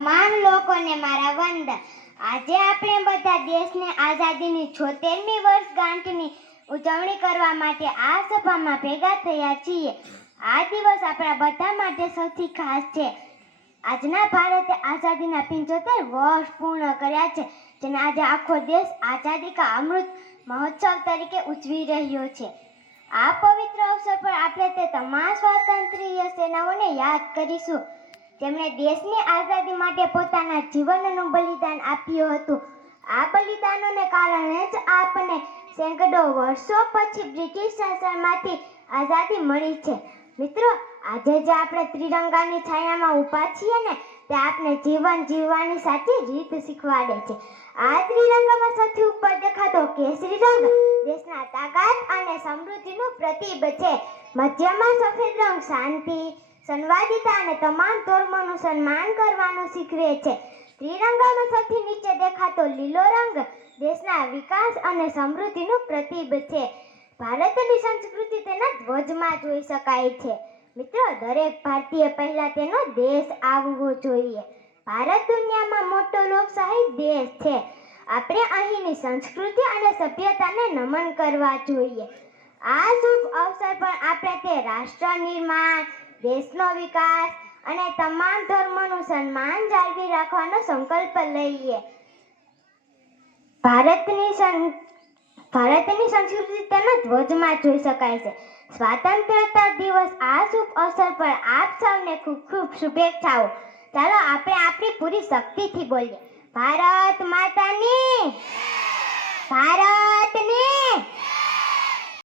તમામ લોકોને મારા વંદન. આજે આપણે બધા દેશને આઝાદીની 76મી વર્ષગાંઠની ઉજવણી કરવા માટે આ સભામાં ભેગા થયા છીએ. આ દિવસ આપણા બધા માટે સૌથી ખાસ છે. આજના ભારતે આઝાદીના 75 વર્ષ પૂર્ણ કર્યા છે, જેને આજે આખો દેશ આઝાદી કા અમૃત મહોત્સવ તરીકે ઉજવી રહ્યો છે. આ પવિત્ર અવસર પર આપણે તે તમામ સ્વાતંત્ર્ય સેનાઓને યાદ કરીશું જેમણે દેશની આઝાદી માટે પોતાના જીવનનું બલિદાન આપ્યું હતું. આ બલિદાનોને કારણે જ આપણને સેંકડો વર્ષો પછી બ્રિટિશ શાસનમાંથી આઝાદી મળી છે. મિત્રો, આજે જે આપણે ત્રિરંગાની છાયામાં ઊભા છીએ ને, તે આપણે જીવન જીવવાની સાચી રીત શીખવાડે છે. આ ત્રિરંગામાં સૌથી ઉપર દેખાતો કેસરી રંગ દેશના તાકાત અને સમૃદ્ધિનું પ્રતીક છે. મધ્યમાં સફેદ રંગ શાંતિ, સંવાદિતા અને તમામ ધર્મોનું સન્માન કરવાનું શીખવે છે. ત્રિરંગામાં સૌથી નીચે દેખાતો લીલો રંગ દેશના વિકાસ અને સમૃદ્ધિનું પ્રતીક છે. ભારતની સંસ્કૃતિ તેના ધ્વજમાં જોઈ શકાય છે. મિત્રો, દરેક ભારતીય પહેલા તેનો દેશ આવવો જોઈએ. ભારત દુનિયામાં મોટો લોકશાહી દેશ છે. આપણે અહીંની સંસ્કૃતિ અને સભ્યતાને નમન કરવા જોઈએ. આ શુભ અવસર પર આપણે તે રાષ્ટ્ર નિર્માણ, દેશનો વિકાસ અને તમામ ધર્મોનું સન્માન જાળવી રાખવાનો સંકલ્પ લઈએ. ભારતની સંસ્કૃતિ તેના ધ્વજમાં જોઈ શકાય છે. સ્વતંત્રતા દિવસ આ શુભ અવસર પર આપ સૌને ખૂબ ખૂબ શુભેચ્છાઓ. ચાલો આપણે આપણી પૂરી શક્તિથી બોલીએ. ભારત માતાની, ભારતની